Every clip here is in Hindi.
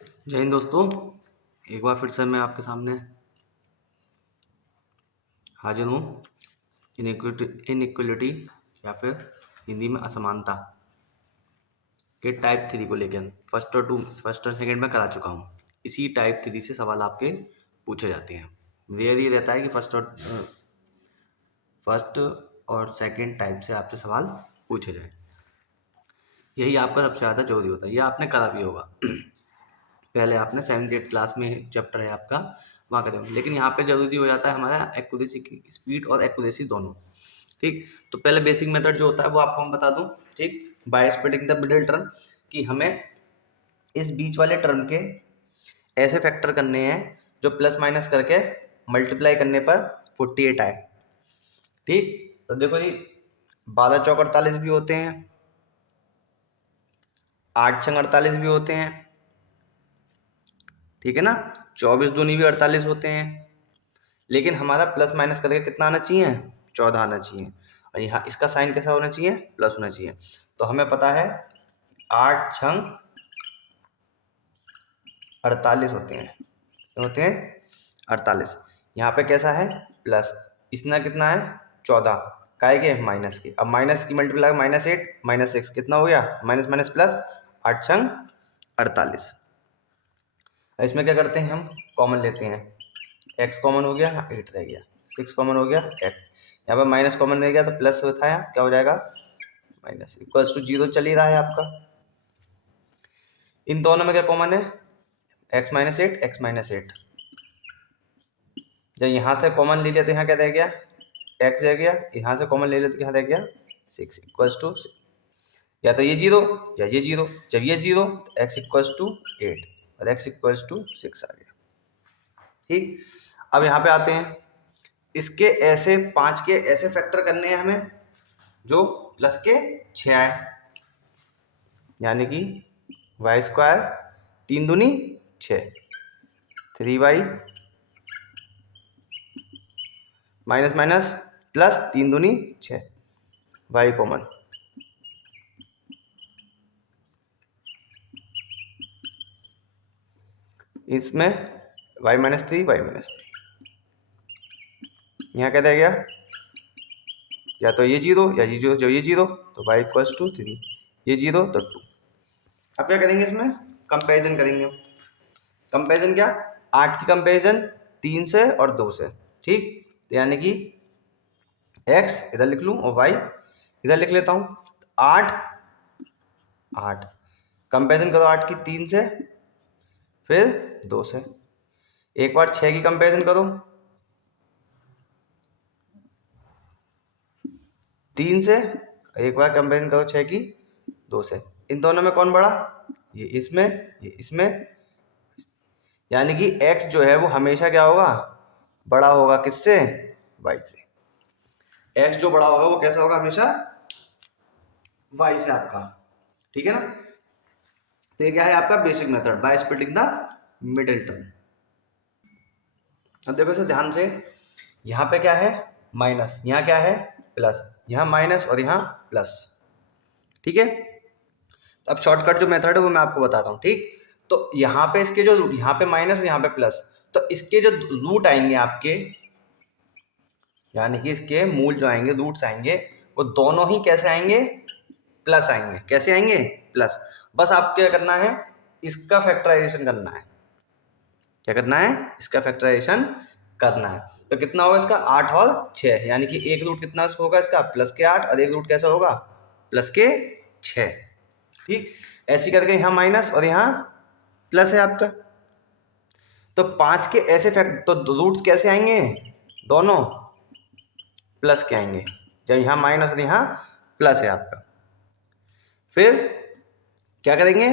जय हिंद दोस्तों। एक बार फिर से मैं आपके सामने हाजिर हूँ। इनइक्वलिटी या फिर हिंदी में असमानता के टाइप 3 को लेकर फर्स्ट और सेकंड में करा चुका हूँ। इसी टाइप 3 से सवाल आपके पूछे जाते हैं। रेयर ये रहता है कि फर्स्ट और सेकंड टाइप से आपसे सवाल पूछे जाए। यही आपका सबसे ज़्यादा जरूरी होता है। यह आपने करा भी होगा पहले आपने 7th 8th क्लास में चैप्टर है आपका वहाँ करें, लेकिन यहाँ पे जरूरी हो जाता है हमारा एक्यूरेसी की, स्पीड और एक्यूरेसी दोनों। ठीक, तो पहले बेसिक मेथड जो होता है वो आपको मैं बता दूं। ठीक, by splitting the middle term, कि हमें इस बीच वाले टर्म के ऐसे फैक्टर करने हैं जो प्लस माइनस करके मल्टीप्लाई करने पर 48 आए। ठीक, तो देखो जी 12 चौक 48 भी होते हैं, 8 छंग 48 भी होते हैं, ठीक है ना, 24 दूनी भी 48 होते हैं, लेकिन हमारा प्लस माइनस करके कितना आना चाहिए, 14 आना चाहिए। और यहाँ इसका साइन कैसा होना चाहिए, प्लस होना चाहिए। तो हमें पता है 8 छंग 48 होते हैं, तो होते हैं 48। यहाँ पे कैसा है, प्लस, इसना कितना है 14, काय के माइनस के। अब माइनस की मल्टीप्लाई -8 -6 कितना हो गया, माइनस माइनस प्लस, 8 छंग 48। इसमें क्या करते हैं, हम कॉमन लेते हैं, x कॉमन हो गया, 8 रह गया, 6 कॉमन हो गया, x, यहाँ पर माइनस कॉमन रह गया तो प्लस उठाया, क्या हो जाएगा माइनस, इक्वल्स टू 0 चल ही रहा है आपका। इन दोनों में क्या कॉमन है, x -8 x -8। जब यहाँ से कॉमन ले लिया तो यहाँ क्या रह गया, x रह गया, यहाँ से कॉमन ले लिया तो क्या रह गया 6, इक्वल्स टू, या तो ये 0 या ये 0। जब ये 0 तो x इक्वल्स टू 8 और x इक्वल्स टू 6 आ गया। ठीक, अब यहाँ पे आते हैं, इसके ऐसे 5 के ऐसे फैक्टर करने हैं हमें जो प्लस के 6 आए, यानी कि y² 3 दूनी 6, 3y माइनस माइनस प्लस 3 दूनी 6, y कॉमन, इसमें y -3 y -3, यहाँ क्या रह गया, या तो ये 0 या ये 0, जब ये 0 तो y इक्वल्स टू 3, ये 0 तो 2। अब क्या करेंगे, इसमें कंपैरिजन करेंगे। कंपैरिजन क्या, 8 की कंपैरिजन 3 से और 2 से। ठीक, तो यानी कि x इधर लिख लूँ और y इधर लिख लेता हूँ। 8 8 कंपैरिजन करो 8 की 3 से, फिर 2 से। एक बार 6 की कंपैरिजन करो 3 से, एक बार कंपैरिजन करो 6 की 2 से। इन दोनों में कौन बड़ा, ये इसमें, यानी कि x जो है वो हमेशा क्या होगा, बड़ा होगा किससे, y से। x जो बड़ा होगा वो कैसा होगा, हमेशा y से आपका। ठीक है ना, तो ये क्या है आपका basic method by splitting the middle term. अब देखो इसे ध्यान से, यहाँ पे क्या है माइनस, यहाँ क्या है प्लस, यहाँ माइनस और यहाँ प्लस। ठीक है, तो अब शॉर्टकट जो मेथड है वो मैं आपको बताता हूँ। ठीक, तो यहाँ पे इसके जो, यहाँ पे माइनस और यहाँ पे प्लस, तो इसके जो रूट आएंगे आपके, यानी कि इसके मूल जो आएंगे, रूट्स आएंगे, वो दोनों ही कैसे आएंगे, प्लस आएंगे। कैसे आएंगे, प्लस। बस आपको क्या करना है, इसका फैक्टराइजेशन करना है। क्या करना है, इसका फैक्टराइजेशन करना है। तो कितना होगा इसका, 8 और 6, यानी कि एक रूट कितना होगा इसका, प्लस के 8, और एक रूट कैसा होगा, प्लस के 6। ठीक, ऐसी करके यहाँ माइनस और यहाँ प्लस है आपका। तो 5 के ऐसे फैक्ट, तो रूट्स कैसे आएंगे, दोनों प्लस के आएंगे, जब यहाँ माइनस और यहाँ प्लस है आपका। फिर क्या करेंगे,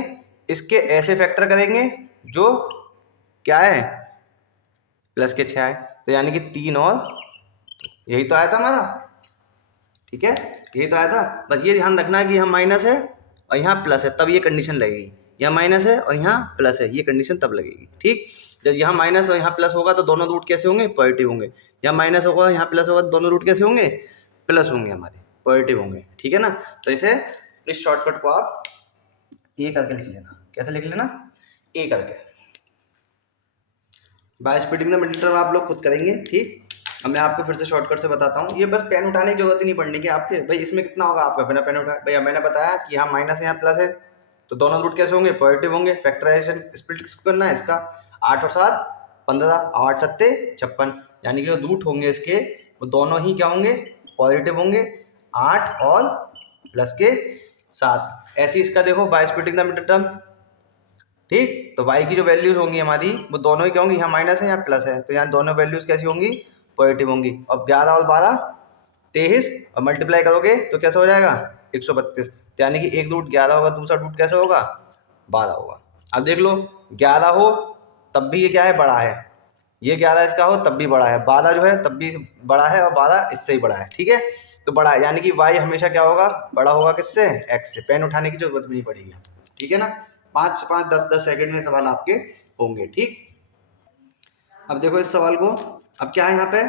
इसके ऐसे फैक्टर करेंगे जो क्या है, प्लस के 6 आए, तो यानी कि 3 और, यही तो आया था हमारा। ठीक है, यही तो आया था। बस ये ध्यान रखना है कि यहाँ माइनस है और यहाँ प्लस है, तब ये कंडीशन लगेगी। यहाँ माइनस है और यहाँ प्लस है, ये कंडीशन तब लगेगी। ठीक, जब यहाँ माइनस और यहाँ प्लस होगा तो दोनों रूट कैसे होंगे, पॉजिटिव होंगे। यहाँ माइनस होगा यहाँ प्लस होगा तो दोनों रूट कैसे होंगे, प्लस होंगे, हमारे पॉजिटिव होंगे। ठीक है ना, तो इसे, इस शॉर्टकट को आप ये करके लिख लेना। कैसे लिख लेना, ए करके। By splitting the middle term आप लोग खुद करेंगे, ठीक। अब मैं आपको फिर से शॉर्टकट से बताता हूँ, ये बस पेन उठाने की जरूरत ही नहीं पड़ने की आपके, भाई इसमें कितना होगा आपका बिना पेन उठाए। भैया मैंने बताया कि यहाँ माइनस है यहाँ प्लस है, तो दोनों रूट कैसे होंगे, पॉजिटिव होंगे। फैक्टराइजेशन स्प्लिट किसको करना है इसका, 8 और 7 15, 8 सत्ते 56, यानी कि जो रूट होंगे इसके वो दोनों ही क्या होंगे, पॉजिटिव होंगे, 8 और प्लस के 7। ऐसे इसका देखो by splitting the middle term, ठीक। तो y की जो वैल्यूज होंगी हमारी वो दोनों ही क्या होंगी, यहाँ माइनस है यहाँ प्लस है, तो यहाँ दोनों वैल्यूज कैसी होंगी, पॉजिटिव होंगी। अब 11 और 12 23 और मल्टीप्लाई करोगे तो कैसा हो जाएगा 132, यानी कि एक रूट 11 होगा, दूसरा रूट कैसे होगा 12 होगा। अब देख लो 11 हो तब भी ये क्या है, बड़ा है, ये 11 इसका हो तब भी बड़ा है, 12 जो है तब भी बड़ा है और 12 इससे ही बड़ा है, ठीक है। तो बड़ा है यानी कि y हमेशा क्या होगा, बड़ा होगा किससे, x से। पेन उठाने की जरूरत भी नहीं पड़ेगी, ठीक है ना। 5 से 5 10 सेकंड में सवाल आपके होंगे, ठीक। अब देखो इस सवाल को, अब क्या है यहाँ पे,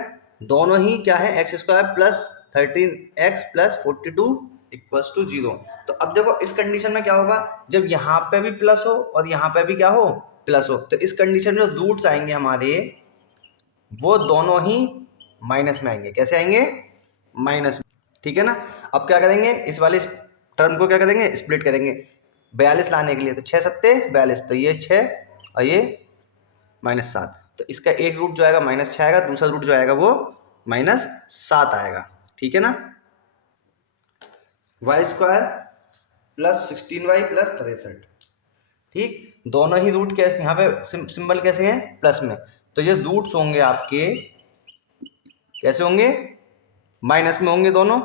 दोनों ही क्या है x square plus 13x plus 42 equals to 0। तो अब देखो इस कंडीशन में क्या होगा, जब यहाँ पे भी प्लस हो और यहाँ पे भी क्या हो, प्लस हो, तो इस कंडीशन में जो रूट्स आएंगे हमारे वो दोनों ही माइनस में आएंगे। कैसे आएंगे, माइनस में, ठीक है ना। अब क्या करेंगे, इस वाले टर्म को क्या करेंगे, स्प्लिट करेंगे 42 लाने के लिए, तो 6 सत्ते 42, तो ये 6 और ये -7, तो इसका एक रूट जो आएगा -6 आएगा, दूसरा रूट जो आएगा वो -7 आएगा, ठीक है ना। Y square plus 16y plus 63, ठीक। दोनों ही रूट कैसे, यहाँ पे सिंबल कैसे हैं, प्लस में, तो ये रूट्स होंगे आपके कैसे होंगे, माइनस में होंगे दोनों।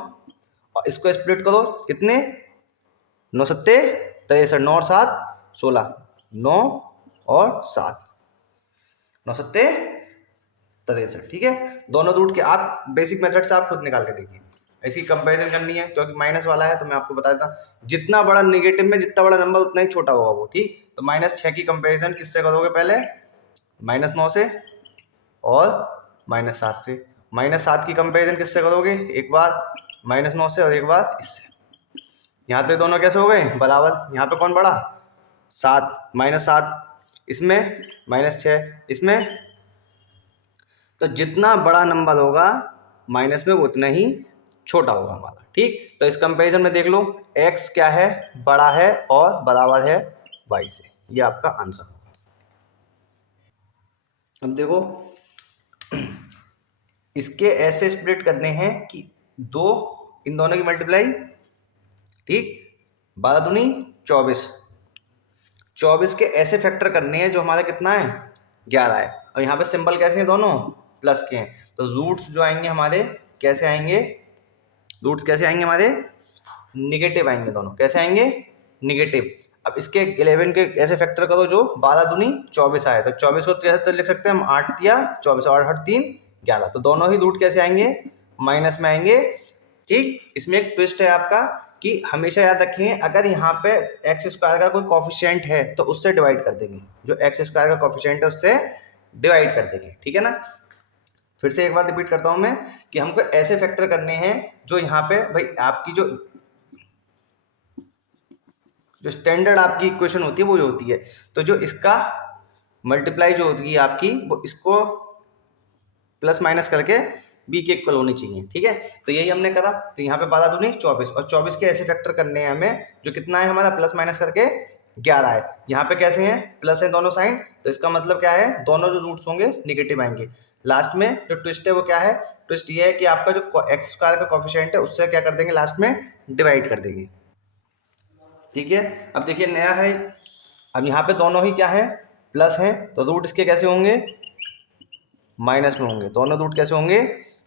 और इसको स्प्लिट करो कितने, 9 सत्ते 63, 9 और 7 16, 9 और 7 9 सत्ते 63, ठीक है। दोनों रूट के आप बेसिक मेथड से आप खुद निकाल के देखिए, ऐसी कंपैरिजन करनी है, क्योंकि माइनस वाला है तो मैं आपको बता देता हूँ, जितना बड़ा निगेटिव में जितना बड़ा नंबर उतना ही छोटा होगा वो, ठीक। तो -6 की कंपैरिजन किससे करोगे, पहले -9 से और -7 से। -7 की कंपैरिजन किससे करोगे, एक बार -9 से और एक बार इससे। यहाँ पे दोनों कैसे हो गए बराबर, यहाँ पे कौन बड़ा, 7 -7 इसमें, -6 इसमें, तो जितना बड़ा नंबर होगा माइनस में वो उतना ही छोटा होगा हमारा, ठीक। तो इस कंपैरिजन में देख लो x क्या है, बड़ा है और बराबर है y से, ये आपका आंसर होगा। अब देखो इसके ऐसे स्प्लिट करने हैं कि दो इन दोनों की मल्टीप्लाई, ठीक, 12 दूनी 24, 24 के ऐसे फैक्टर करने हैं जो हमारा कितना है 11 है, और यहाँ पे सिंबल कैसे हैं दोनों प्लस के हैं, तो रूट्स जो आएंगे हमारे कैसे आएंगे, रूट्स कैसे आएंगे हमारे निगेटिव आएंगे, दोनों कैसे आएंगे निगेटिव। अब इसके 11 के ऐसे फैक्टर करो जो 12 दूनी 24 आए, तो 24 को 73 लिख सकते हैं हम, 8 या 24 और 8 3 11, तो दोनों ही रूट कैसे आएंगे माइनस में आएंगे, ठीक। इसमें एक ट्विस्ट है आपका कि हमेशा याद रखेंगे अगर यहाँ पे एक्स स्क्वायर का कोई कॉफिशिएंट है तो उससे डिवाइड कर देंगे, जो एक्स स्क्वायर का कॉफिशिएंट है उससे डिवाइड कर देंगे, ठीक है ना। फिर से एक बार रिपीट करता हूं मैं कि हमको ऐसे फैक्टर करने हैं जो यहाँ पे भाई आपकी जो स्टैंडर्ड आपकी इक्वेशन होती है वो होती है, तो जो इसका मल्टीप्लाई जो होती है आपकी वो इसको प्लस माइनस करके बी के इक्वल होनी चाहिए, ठीक है। तो यही हमने करा, तो यहाँ पे 12 दूनी 24 और 24 के ऐसे फैक्टर करने हैं हमें जो कितना है हमारा प्लस माइनस करके 11 है। यहाँ पे कैसे हैं प्लस है दोनों साइन, तो इसका मतलब क्या है दोनों जो रूट्स होंगे निगेटिव आएंगे। लास्ट में जो ट्विस्ट है वो क्या है, ट्विस्ट ये है कि आपका जो एक्स स्क्वायर का कॉफिशिएंट है उससे क्या कर देंगे लास्ट में डिवाइड कर देंगे, ठीक है। अब देखिए नया है, अब यहाँ पे दोनों ही क्या है प्लस हैं, तो रूट इसके कैसे होंगे माइनस में होंगे, दोनों रूट कैसे होंगे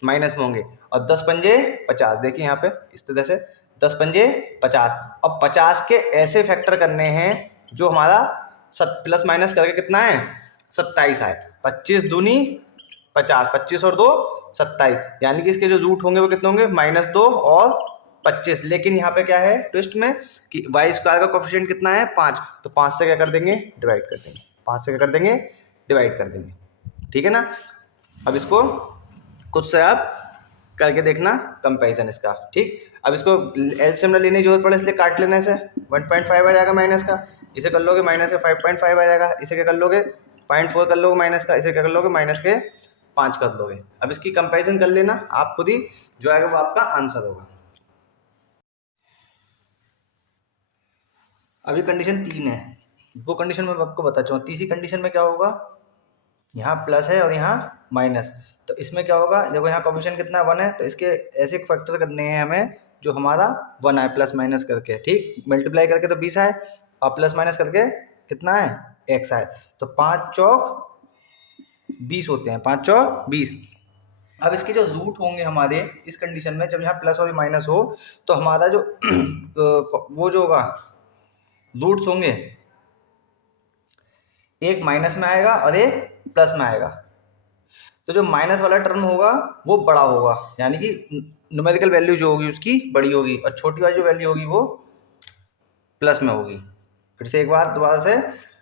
माइनस में होंगे। और 10 पंजे 50, देखिए यहाँ पे इस तरह से 10 पंजे 50। अब 50 के ऐसे फैक्टर करने हैं जो हमारा प्लस माइनस करके कितना है 27 आए, 25 दूनी 50, 25 और 2 27, यानी कि इसके जो रूट होंगे वो कितने होंगे -2 और 25। लेकिन यहाँ पे क्या है ट्विस्ट में कि वाई स्क्वायर का कोफिशिएंट कितना है 5, तो 5 से क्या कर देंगे डिवाइड कर देंगे, 5 से क्या कर देंगे डिवाइड कर देंगे, ठीक है ना। अब इसको खुद से आप करके देखना कंपैरिजन इसका। ठीक, अब इसको एलसीएम लेने की जरूरत पड़े इसलिए काट लेने से 1.5 आ जाएगा माइनस का, इसे कर लोगे माइनस के 5.5 आ जाएगा, इसे क्या कर लोगे 0.4 कर लोगे माइनस का, इसे क्या कर लोगे माइनस के 5 कर लोगे। अब इसकी कंपैरिजन कर लेना आप खुद ही, जो आएगा वो आपका आंसर होगा। अभी कंडीशन 3 है, वो कंडीशन मैं आपको बता चुका हूँ। तीसरी कंडीशन में क्या होगा, यहाँ प्लस है और यहाँ माइनस, तो इसमें क्या होगा, देखो यहाँ कोफिशिएंट कितना 1 है, तो इसके ऐसे फैक्टर करने हैं हमें जो हमारा 1 आए प्लस माइनस करके। ठीक, मल्टीप्लाई करके तो 20 आए और प्लस माइनस करके कितना है x आए, तो 5 चौक 20 होते हैं, 5 चौक 20। अब इसके जो रूट होंगे हमारे इस कंडीशन में, जब यहाँ प्लस और माइनस हो तो हमारा जो वो जो होगा रूट्स होंगे, एक माइनस में आएगा और एक प्लस में आएगा। तो जो माइनस वाला टर्म होगा वो बड़ा होगा, यानी कि न्यूमेरिकल वैल्यू जो होगी उसकी बड़ी होगी, और छोटी वाली जो वैल्यू होगी वो प्लस में होगी। फिर से एक बार दोबारा से,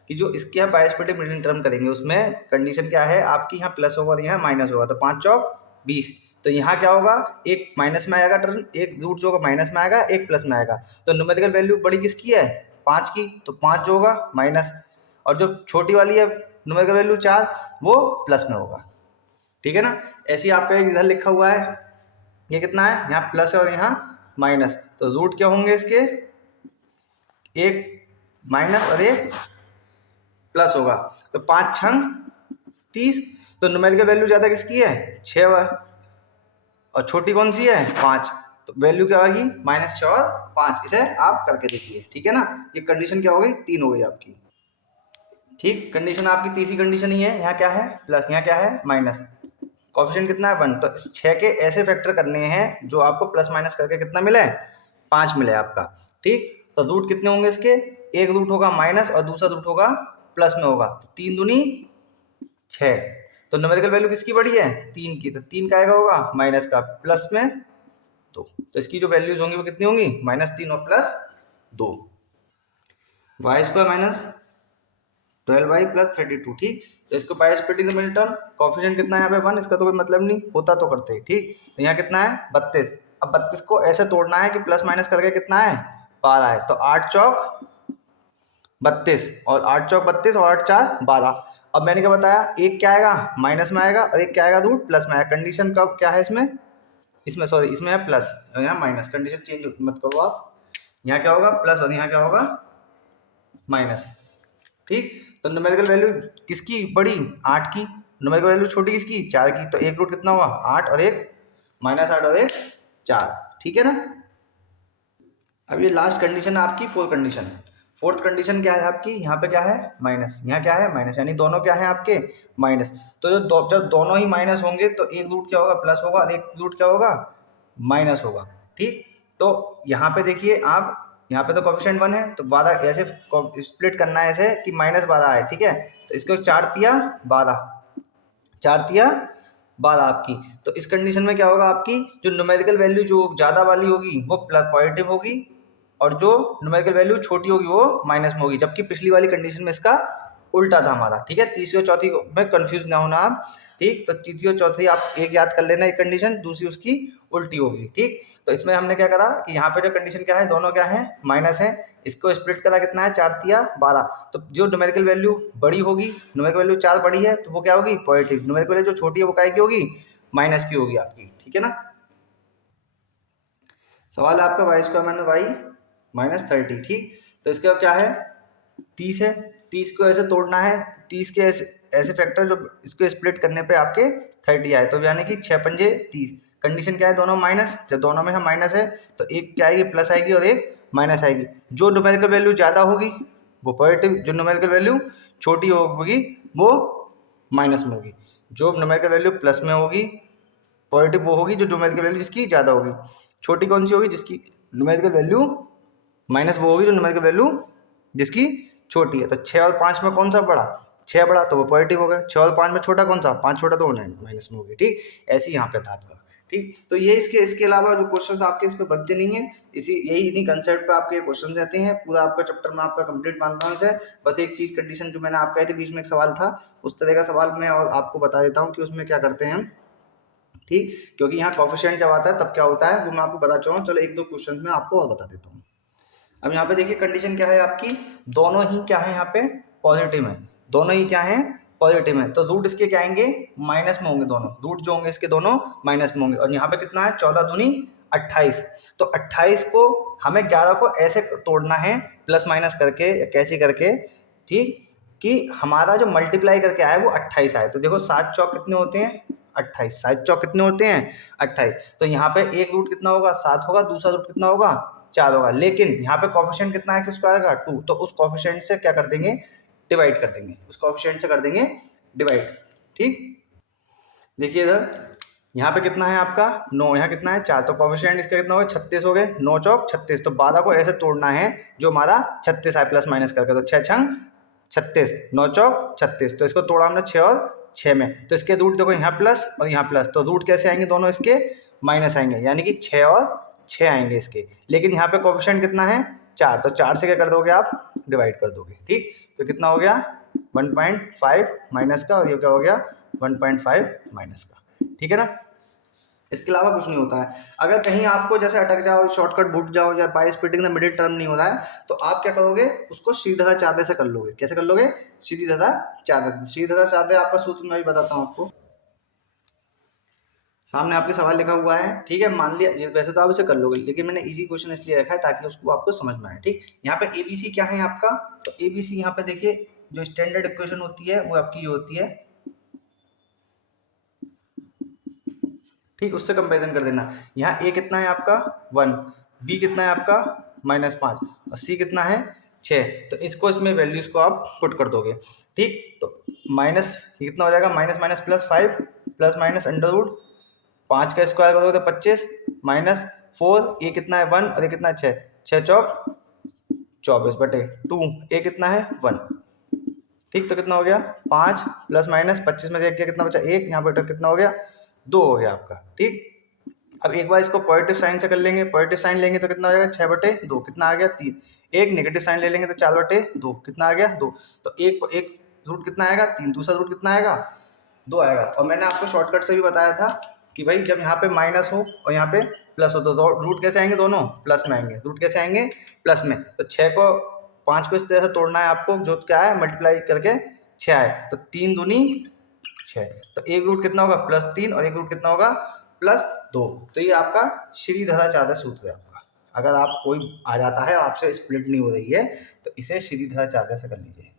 कि जो इसके यहाँ बायस्पेटिक मीडियन टर्म करेंगे उसमें कंडीशन क्या है आपकी, यहाँ प्लस होगा और यहाँ माइनस होगा, तो 5 चौक 20। तो यहाँ क्या होगा, एक माइनस में आएगा टर्म, एक रूट जो होगा माइनस में आएगा, एक प्लस में आएगा। तो न्यूमेरिकल वैल्यू बड़ी किसकी है 5 की, तो 5 जो होगा माइनस, और जो छोटी वाली है न्यूमेरिकल वैल्यू 4 वो प्लस में होगा। ठीक है ना, ऐसे ही आपका एक इधर लिखा हुआ है, ये कितना है, यहाँ प्लस है और यहाँ माइनस, तो रूट क्या होंगे इसके, एक माइनस और एक प्लस होगा, तो 5 छंग 30। तो न्यूमेरिकल वैल्यू ज़्यादा किसकी है 6 है, और छोटी कौन सी है 5, तो वैल्यू क्या होगी -6 और 5। इसे आप करके देखिए। ठीक है ना, ये कंडीशन क्या हो गई 3 हो गई आपकी। ठीक, कंडीशन आपकी तीसरी कंडीशन ही है, यहाँ क्या है प्लस, यहाँ क्या है माइनस, कोफिशिएंट कितना है 1, तो इस 6 के ऐसे फैक्टर करने हैं जो आपको प्लस माइनस करके कितना मिले 5 मिले आपका। ठीक, तो रूट कितने होंगे इसके, एक रूट होगा माइनस और दूसरा रूट होगा प्लस में होगा, तो 3 दूनी 6। तो न्यूमेरिकल वैल्यू किसकी बड़ी है 3 की, तो 3 का आएगा होगा माइनस का प्लस में 2, तो इसकी जो वैल्यूज होंगी वो कितनी होंगी -3 और +2, Y square minus 12y plus 32। ठीक, तो इसको by splitting the middle term, coefficient कितना है यहाँ पे 1, इसका तो कोई मतलब नहीं होता तो करते। ठीक, तो यहाँ कितना है 32। अब 32 को ऐसे तोड़ना है कि प्लस माइनस करके कितना है 12 है, तो 8 चौक 32 और 8 चौक 32 और 8 4 12। अब मैंने क्या बताया, एक क्या आएगा माइनस में आएगा और एक क्या आएगा रूट प्लस में आएगा। कंडीशन कब क्या है इसमें सॉरी इसमें है प्लस और यहाँ माइनस, कंडीशन चेंज मत करो आप, यहाँ क्या होगा प्लस और यहाँ क्या होगा माइनस। ठीक, तो न्यूमेरिकल वैल्यू किसकी बड़ी 8 की, न्यूमेरिकल वैल्यू छोटी किसकी 4 की, तो एक रूट कितना हुआ 8 और एक -8 और एक 4। ठीक है ना, अब ये लास्ट कंडीशन है आपकी फोर्थ कंडीशन क्या है आपकी, यहाँ पे क्या है माइनस, यहाँ क्या है माइनस, यानी दोनों क्या है आपके माइनस। तो जब दोनों ही माइनस होंगे तो एक रूट क्या होगा प्लस होगा और एक रूट क्या होगा माइनस होगा। ठीक, तो यहाँ पे देखिए आप, यहाँ पे तो कोफिशिएंट 1 है, तो 12 ऐसे स्प्लिट करना है ऐसे कि -12 है। ठीक है, तो इसको 4 तिया 12, 4 तिया 12 आपकी। तो इस कंडीशन में क्या होगा आपकी, जो न्यूमेरिकल वैल्यू जो ज़्यादा वाली होगी वो प्लस पॉजिटिव होगी और जो न्यूमेरिकल वैल्यू छोटी होगी वो माइनस में होगी, जबकि पिछली वाली कंडीशन में इसका उल्टा था हमारा। ठीक है, तीसरी और चौथी में कंफ्यूज ना होना आप। ठीक, तो तीसरी और चौथी आप एक याद कर लेना, एक कंडीशन दूसरी उसकी उल्टी होगी। ठीक, तो इसमें हमने क्या करा कि यहाँ पे जो कंडीशन क्या है दोनों क्या है माइनस है, इसको स्प्लिट करा कितना है 4 तिया 12। तो जो न्यूमेरिकल वैल्यू बड़ी होगी, न्यूमेरिकल वैल्यू 4 बड़ी है तो वो क्या होगी पॉजिटिव, न्यूमेरिकल वैल्यू जो छोटी है वो क्या की होगी माइनस की होगी आपकी। ठीक है ना, सवाल है आपका वाई स्क्वायर माइनस वाई -30। ठीक, तो इसका क्या है 30 है, 30 को ऐसे तोड़ना है, 30 के ऐसे फैक्टर जो इसको स्प्लिट करने पे आपके 30 आए, तो यानी कि 6 पंजे 30। कंडीशन क्या है दोनों माइनस, जब दोनों में हम माइनस है तो एक क्या आएगी प्लस आएगी और एक माइनस आएगी। जो न्यूमेरिकल वैल्यू ज़्यादा होगी वो पॉजिटिव, जो न्यूमेरिकल वैल्यू छोटी होगी वो माइनस में होगी, जो न्यूमेरिकल वैल्यू प्लस में होगी पॉजिटिव वो होगी जो न्यूमेरिकल वैल्यू जिसकी ज़्यादा होगी, छोटी कौन सी होगी जिसकी न्यूमेरिकल वैल्यू माइनस वो होगी जो न्यूमेरिकल वैल्यू जिसकी छोटी है। तो 6 और 5 में कौन सा बड़ा 6 बड़ा तो वो पॉजिटिव हो गया, 6 और 5 में छोटा कौन सा 5 छोटा तो वो माइनस में होगी। ठीक, ऐसे ही यहाँ पे था आपका। ठीक, तो ये इसके अलावा जो क्वेश्चंस आपके इस पे बनते नहीं है, इन्हीं कंसेप्ट पे आपके क्वेश्चन रहते हैं। पूरा आपका चैप्टर में आपका कंप्लीट मानता हूँ इसे। बस एक चीज़ कंडीशन जो मैंने आपका थी बीच में एक सवाल था, उस तरह का सवाल मैं और आपको बता देता हूँ कि उसमें क्या करते हैं हम। ठीक, क्योंकि यहाँ कोफिशिएंट जब आता है तब क्या होता है वो मैं आपको बता चुका हूँ। चलो एक दो क्वेश्चन में आपको और बता देता हूँ। अब यहाँ पे देखिए कंडीशन क्या है आपकी, दोनों ही क्या है यहाँ पे पॉजिटिव है, दोनों ही क्या है पॉजिटिव है, तो रूट इसके क्या आएंगे माइनस में होंगे, दोनों रूट जो होंगे इसके दोनों माइनस में होंगे। और यहाँ पे कितना है 14 दूनी 28, तो 28 को हमें 11 को ऐसे तोड़ना है प्लस माइनस करके या कैसे करके, ठीक, कि हमारा जो मल्टीप्लाई करके आया वो 28 आए। तो देखो 7 चौक कितने होते हैं 28, 7 चौक कितने होते हैं 28, तो यहाँ पे एक रूट कितना होगा 7 होगा, दूसरा रूट कितना होगा 4 होगा, लेकिन यहाँ पे कोफिशिएंट कितना है एक्स स्क्वायर का 2, तो उस कोफिशिएंट से क्या कर देंगे डिवाइड कर देंगे, उस कोफिशिएंट से कर देंगे डिवाइड। ठीक, देखिए इधर यहाँ पे कितना है आपका 9, यहाँ कितना है 4, तो कोफिशिएंट इसका कितना हो गया 36 हो गए, 9 चौक 36, तो 12 को ऐसे तोड़ना है जो हमारा 36 आए प्लस माइनस करके, तो 6 छंग 36, 9 चौक 36, तो इसको तोड़ा हमने 6 और 6 में, तो इसके रूट देखो यहाँ प्लस और यहाँ प्लस, तो रूट कैसे आएंगे दोनों इसके माइनस आएंगे, यानी कि 6 और 6 आएंगे इसके, लेकिन यहाँ पे कोफिशिएंट कितना है 4, तो 4 से क्या कर दोगे आप डिवाइड कर दोगे। ठीक, तो कितना हो गया 1.5 माइनस का, और ये क्या हो गया 1.5 माइनस का। ठीक है ना, इसके अलावा कुछ नहीं होता है। अगर कहीं आपको जैसे अटक जाओ, शॉर्टकट भूल जाओ, या by splitting the middle term नहीं हो रहा है, तो आप क्या करोगे उसको सीधा सा चादे से कर लोगे। कैसे कर लोगे, सीधा सा चादे। सीधा सा चादे आपका सूत्र मैं भी बताता हूँ आपको, सामने आपके सवाल लिखा हुआ है। ठीक है, मान लिया वैसे तो आप इसे कर लोगे, लेकिन मैंने इजी क्वेश्चन इसलिए रखा है ताकि उसको आपको समझ में आए। ठीक, यहाँ पे एबीसी क्या है आपका, तो एबीसी यहाँ पे देखिए जो स्टैंडर्ड इक्वेशन होती है वो आपकी ये होती है, ठीक, उससे कंपैरिजन कर देना। यहाँ ए कितना है आपका 1, बी कितना है आपका -5 और सी कितना है 6, तो इसको इसमें वैल्यूज को आप पुट कर दोगे। ठीक, तो माइनस कितना हो जाएगा minus minus plus 5 plus minus under root 5 का स्क्वायर करोगे तो 25 माइनस 4, ए कितना है 1 और ये कितना है 6, 6 चौक 24 बटे 2, ए कितना है 1। ठीक, तो कितना हो गया 5 प्लस माइनस 25 में से 1 कितना बचा 1, यहाँ पर कितना हो गया 2 हो गया आपका। ठीक, अब एक बार इसको पॉजिटिव साइन से कर लेंगे, पॉजिटिव साइन लेंगे तो कितना हो जाएगा 6 बटे 2, कितना आ गया 3, एक नेगेटिव साइन ले लेंगे तो 4 बटे 2, कितना आ गया 2, तो एक रूट कितना आएगा 3, दूसरा रूट कितना आएगा 2 आएगा। और मैंने आपको शॉर्टकट से भी बताया था कि भाई जब यहाँ पे माइनस हो और यहाँ पे प्लस हो तो रूट कैसे आएंगे, दोनों प्लस में आएंगे, रूट कैसे आएंगे प्लस में, तो 6 को 5 को इस तरह से तोड़ना है आपको, जो क्या है मल्टीप्लाई करके 6 आए, तो 3 दूनी 6, तो एक रूट कितना होगा +3 और एक रूट कितना होगा +2, तो ये आपका श्रीधरा चादर सूत्र है आपका। अगर आप कोई आ जाता है आपसे स्प्लिट नहीं हो रही है तो इसे श्रीधरा चादर से कर लीजिए।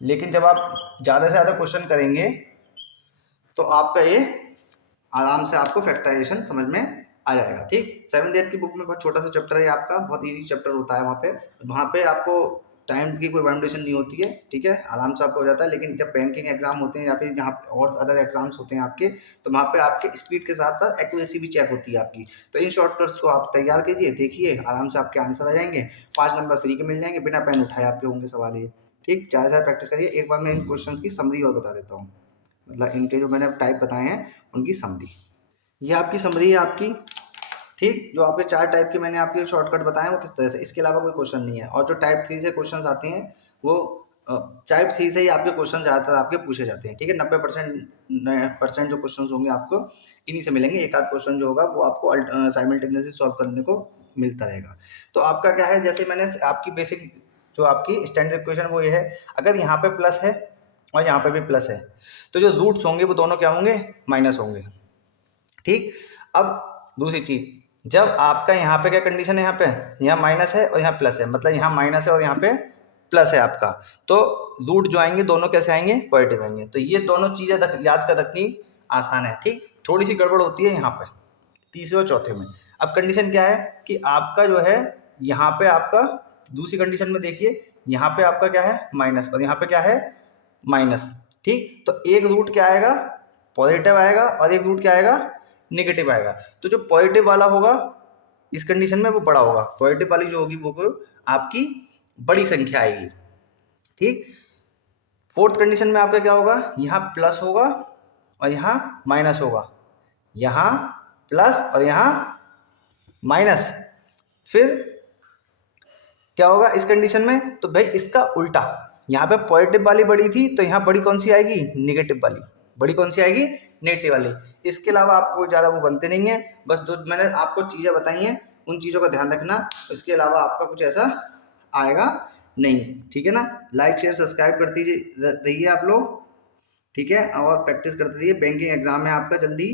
लेकिन जब आप ज़्यादा से ज़्यादा क्वेश्चन करेंगे तो आपका ये आराम से आपको फैक्टराइजेशन समझ में आ जाएगा। ठीक, 7th 8th की बुक में बहुत छोटा सा चैप्टर है आपका, बहुत इजी चैप्टर होता है वहाँ पे आपको टाइम की कोई बाउंडेशन नहीं होती है। ठीक है, आराम से आपको हो जाता है। लेकिन जब बैंकिंग एग्जाम होते हैं या फिर जहाँ और अदर एग्जाम्स होते हैं आपके, तो वहाँ पे आपके स्पीड के साथ साथ एक्यूरेसी भी चेक होती है आपकी। तो इन शॉर्टकट्स को आप तैयार कीजिए, देखिए आराम से आपके आंसर आ जाएंगे, 5 नंबर फ्री के मिल जाएंगे, बिना पेन उठाए आपके होंगे सवाल ये। ठीक, ज़्यादा से ज़्यादा प्रैक्टिस करिए। एक बार मैं इन क्वेश्चन की समरी और बता देता हूँ, मतलब इनके जो मैंने टाइप बताए हैं उनकी समरी। ये आपकी समरी है आपकी। ठीक, जो आपके 4 टाइप के मैंने आपके शॉर्टकट बताए हैं वो किस तरह से, इसके अलावा कोई क्वेश्चन नहीं है। और जो टाइप 3 से क्वेश्चन आते हैं वो टाइप 3 से ही आपके क्वेश्चन ज़्यादातर आपके पूछे जाते हैं। ठीक है, 90% जो क्वेश्चन होंगे आपको इन्हीं से मिलेंगे। एक आध क्वेश्चन जो होगा वो आपको साइमल्टेनियसली सॉल्व करने को मिलता रहेगा। तो आपका क्या है, जैसे मैंने आपकी बेसिक जो आपकी स्टैंडर्ड इक्वेशन वो ये है, अगर यहाँ पे प्लस है और यहाँ पे भी प्लस है तो जो रूट्स होंगे वो दोनों क्या होंगे माइनस होंगे। ठीक, अब दूसरी चीज, जब आपका यहाँ पे क्या कंडीशन है, यहाँ माइनस है और यहाँ प्लस है, मतलब यहाँ माइनस है और यहाँ पे प्लस है आपका, तो रूट जो आएंगे दोनों कैसे आएंगे पॉजिटिव आएंगे। तो ये दोनों चीज़ें याद कर रखनी आसान है। ठीक, थोड़ी सी गड़बड़ होती है यहाँ पे तीसरे और चौथे में। अब कंडीशन क्या है कि आपका जो है यहाँ पे आपका दूसरी कंडीशन में देखिए, यहाँ पे आपका क्या है माइनस और यहाँ पे क्या है माइनस। ठीक, तो एक रूट क्या आएगा पॉजिटिव आएगा और एक रूट क्या आएगा नेगेटिव आएगा। तो जो पॉजिटिव वाला होगा इस कंडीशन में वो बड़ा होगा, पॉजिटिव वाली जो होगी वो आपकी बड़ी संख्या आएगी। ठीक, 4th कंडीशन में आपका क्या होगा, यहाँ प्लस होगा और यहाँ माइनस होगा, यहाँ प्लस और यहाँ माइनस। फिर क्या होगा इस कंडीशन में, तो भाई इसका उल्टा, यहाँ पे पॉजिटिव वाली बड़ी थी तो यहाँ बड़ी कौन सी आएगी, नेगेटिव वाली। बड़ी कौन सी आएगी, नेगेटिव वाली। इसके अलावा आपको ज़्यादा वो बनते नहीं है, बस जो मैंने आपको चीज़ें बताई हैं उन चीज़ों का ध्यान रखना, इसके अलावा आपका कुछ ऐसा आएगा नहीं, ठीक है ना। लाइक शेयर सब्सक्राइब करते रहिए आप लोग, ठीक है, और प्रैक्टिस करते रहिए। बैंकिंग एग्जाम है आपका जल्दी,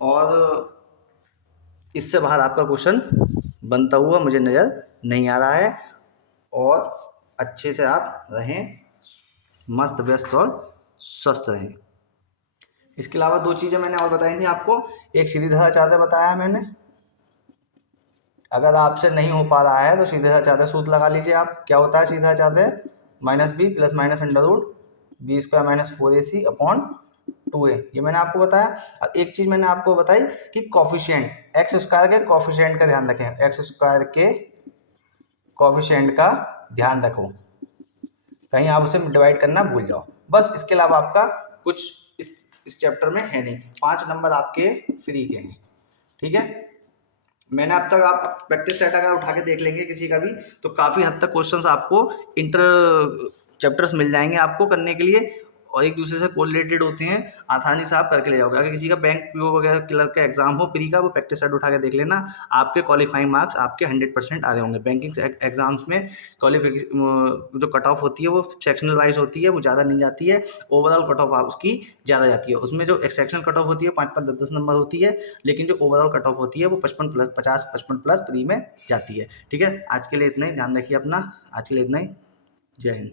और इससे बाहर आपका क्वेश्चन बनता हुआ मुझे नज़र नहीं आ रहा है। और अच्छे से आप रहें, मस्त व्यस्त और स्वस्थ रहें। इसके अलावा 2 चीज़ें मैंने और बताई थी आपको। एक सीधा बताया है मैंने, अगर आपसे नहीं हो पा रहा है तो सीधा सूत्र लगा लीजिए आप। क्या होता है सीधा -b plus minus √b² - 4ac upon 2a, ये मैंने आपको बताया। और एक चीज़ मैंने आपको बताई कि कॉफिशिएंट x² के कॉफिशिएंट का ध्यान रखें, x² के कॉफिशिएंट का ध्यान रखो, कहीं आप उसे डिवाइड करना भूल जाओ। बस इसके अलावा आपका कुछ इस चैप्टर में है नहीं। 5 नंबर आपके फ्री के हैं, ठीक है। मैंने अब तक आप प्रैक्टिस सेट अगर उठा के देख लेंगे किसी का भी, तो काफ़ी हद तक क्वेश्चंस आपको इंटर चैप्टर्स मिल जाएंगे आपको करने के लिए, और एक दूसरे से कोरिलेटेड होते हैं, आसानी से आप करके ले जाओगे। अगर किसी का बैंक पीओ वगैरह क्लर्क का एग्जाम हो प्री का, वो प्रैक्टिस सेट उठा के देख लेना, आपके क्वालिफाइंग मार्क्स आपके 100% आ रहे होंगे। बैंकिंग एग्जाम्स में क्वालिफिकेशन जो कट ऑफ होती है वो सेक्शनल वाइज होती है, वो ज़्यादा नहीं जाती है, ओवरऑल कट ऑफ उसकी ज़्यादा जाती है। उसमें जो सेक्शनल कट ऑफ होती है 5-5, 10-10 नंबर होती है, लेकिन जो ओवरऑल कट ऑफ होती है वो 55+ प्री में जाती है, ठीक है। आज के लिए इतना ही, ध्यान रखिए अपना, आज के लिए इतना ही। जय हिंद।